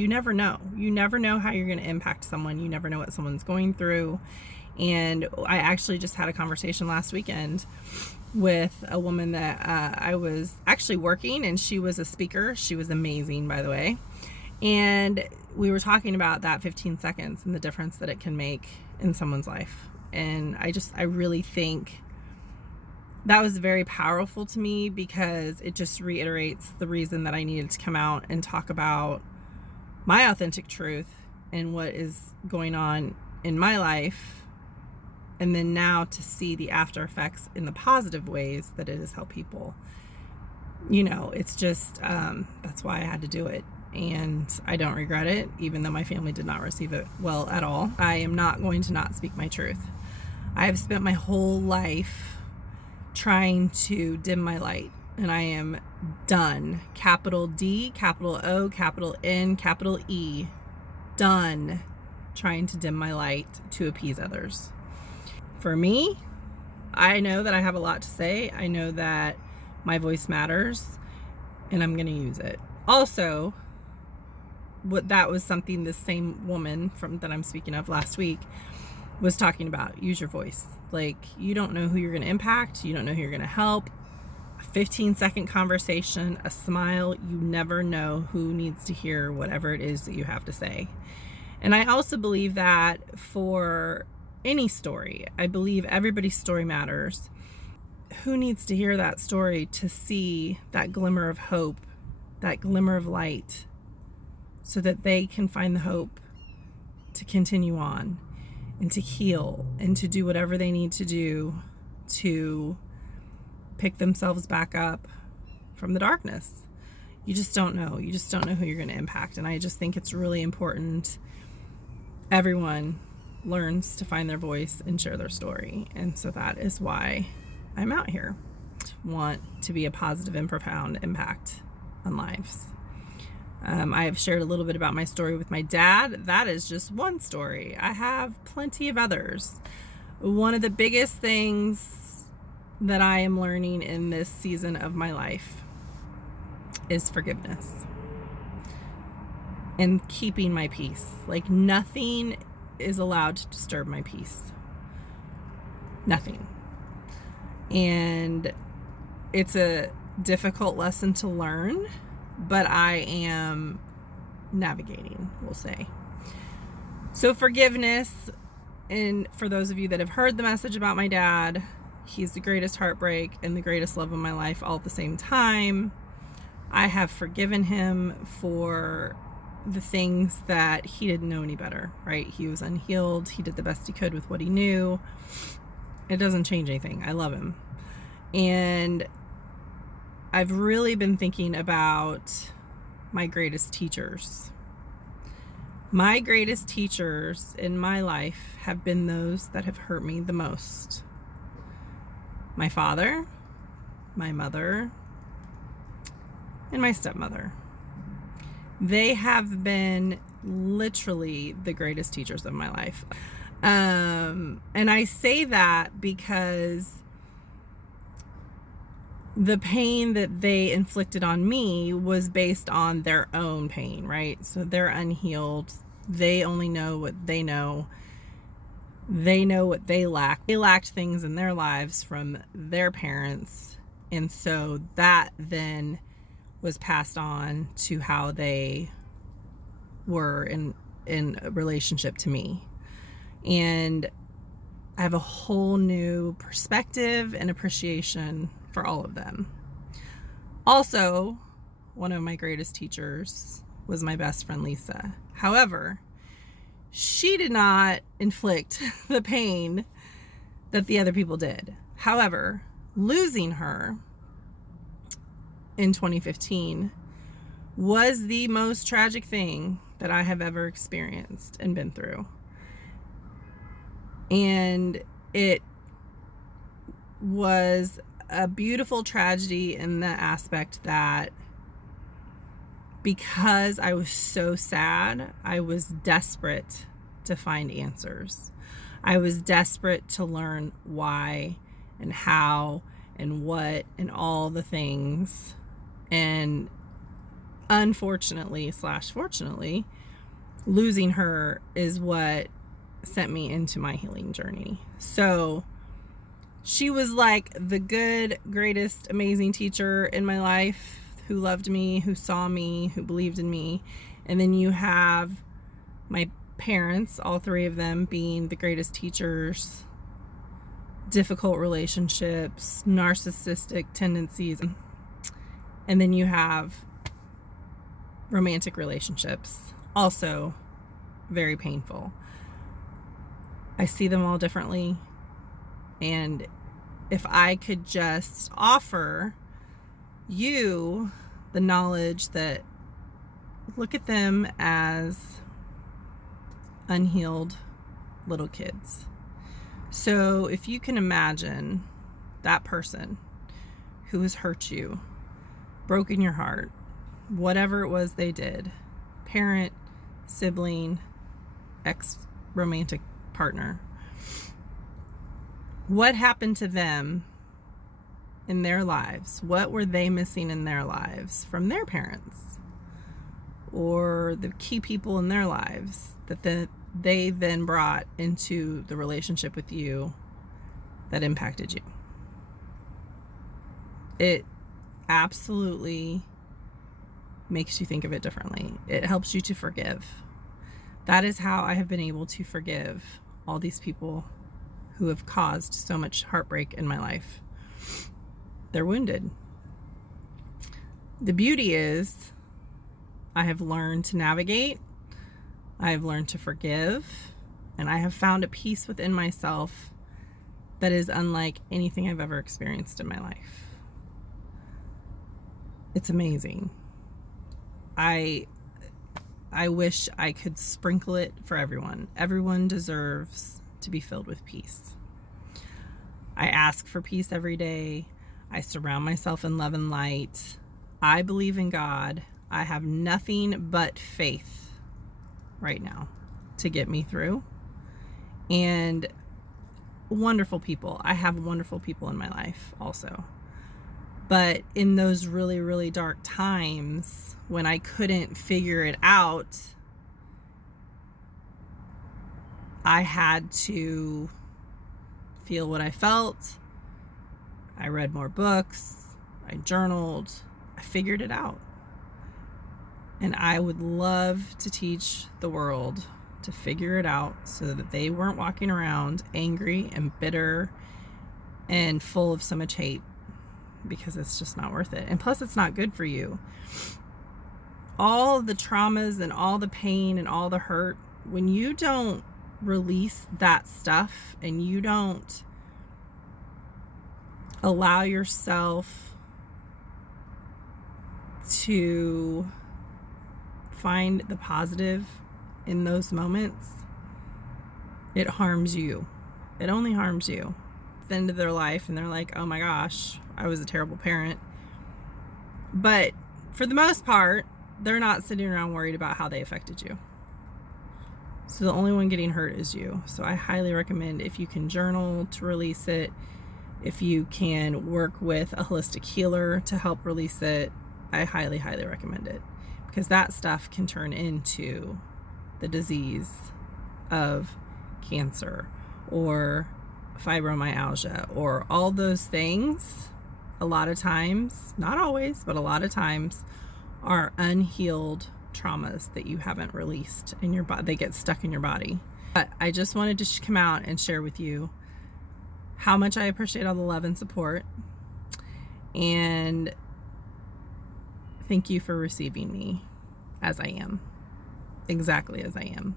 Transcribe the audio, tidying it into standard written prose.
You never know. You never know how you're going to impact someone. You never know what someone's going through. And I actually just had a conversation last weekend with a woman that I was actually working, and she was a speaker. She was amazing, by the way. And we were talking about that 15 seconds and the difference that it can make in someone's life. And I really think that was very powerful to me, because it just reiterates the reason that I needed to come out and talk about my authentic truth and what is going on in my life. And then now to see the after effects in the positive ways that it has helped people. It's just, that's why I had to do it. And I don't regret it, even though my family did not receive it well at all. I am not going to not speak my truth. I have spent my whole life trying to dim my light, and I am done. Capital D, capital O, capital N, capital E. Done trying to dim my light to appease others. For me, I know that I have a lot to say. I know that my voice matters, and I'm going to use it. Also, that was something the same woman that I'm speaking of last week was talking about. Use your voice. Like, you don't know who you're going to impact. You don't know who you're going to help. A 15-second conversation, a smile. You never know who needs to hear whatever it is that you have to say. And I also believe that for any story, I believe everybody's story matters. Who needs to hear that story to see that glimmer of hope, that glimmer of light, so that they can find the hope to continue on and to heal and to do whatever they need to do to pick themselves back up from the darkness. You just don't know. You just don't know who you're going to impact. And I just think it's really important everyone learns to find their voice and share their story. And so that is why I'm out here. Want to be a positive and profound impact on lives. I have shared a little bit about my story with my dad. That is just one story. I have plenty of others. One of the biggest things that I am learning in this season of my life is forgiveness and keeping my peace. Like, nothing is allowed to disturb my peace. Nothing. And it's a difficult lesson to learn, but I am navigating, we'll say. So forgiveness, and for those of you that have heard the message about my dad, he's the greatest heartbreak and the greatest love of my life all at the same time. I have forgiven him for the things that he didn't know any better, right? He was unhealed. He did the best he could with what he knew. It doesn't change anything. I love him. And I've really been thinking about my greatest teachers. My greatest teachers in my life have been those that have hurt me the most. My father, my mother, and my stepmother. They have been literally the greatest teachers of my life. And I say that because the pain that they inflicted on me was based on their own pain, right? So they're unhealed. They only know what they know. They know what they lack. They lacked things in their lives from their parents. And so that then was passed on to how they were in a relationship to me. And I have a whole new perspective and appreciation for all of them. Also, one of my greatest teachers was my best friend, Lisa. However, she did not inflict the pain that the other people did. However, losing her in 2015 was the most tragic thing that I have ever experienced and been through. And it was a beautiful tragedy in the aspect that because I was so sad, I was desperate to find answers. I was desperate to learn why and how and what and all the things. And unfortunately / fortunately, losing her is what sent me into my healing journey. So she was like the good, greatest, amazing teacher in my life, who loved me, who saw me, who believed in me. And then you have my parents, all three of them being the greatest teachers, difficult relationships, narcissistic tendencies. And then you have romantic relationships, also very painful. I see them all differently. And if I could just offer you the knowledge that look at them as unhealed little kids. So if you can imagine that person who has hurt you, broken your heart, whatever it was they did, parent, sibling, ex-romantic partner, what happened to them in their lives? What were they missing in their lives from their parents or the key people in their lives that they then brought into the relationship with you that impacted you? It absolutely makes you think of it differently. It helps you to forgive. That is how I have been able to forgive all these people who have caused so much heartbreak in my life. They're wounded. The beauty is I have learned to navigate. I have learned to forgive. And I have found a peace within myself that is unlike anything I've ever experienced in my life. It's amazing. I wish I could sprinkle it for everyone. Everyone deserves to be filled with peace. I ask for peace every day. I surround myself in love and light. I believe in God. I have nothing but faith right now to get me through. And wonderful people. I have wonderful people in my life also. But in those really, really dark times when I couldn't figure it out, I had to feel what I felt. I read more books. I journaled. I figured it out. And I would love to teach the world to figure it out so that they weren't walking around angry and bitter and full of so much hate, because it's just not worth it. And plus, it's not good for you. All the traumas and all the pain and all the hurt, when you don't release that stuff and you don't allow yourself to find the positive in those moments, it harms you. It only harms you. At the end of their life, and they're like, oh my gosh, I was a terrible parent. But for the most part, they're not sitting around worried about how they affected you. So the only one getting hurt is you. So I highly recommend, if you can journal to release it, if you can work with a holistic healer to help release it, I highly, highly recommend it. Because that stuff can turn into the disease of cancer or fibromyalgia or all those things. A lot of times, not always, but a lot of times, are unhealed traumas that you haven't released in your body. They get stuck in your body. But I just wanted to come out and share with you how much I appreciate all the love and support. And thank you for receiving me as I am, exactly as I am.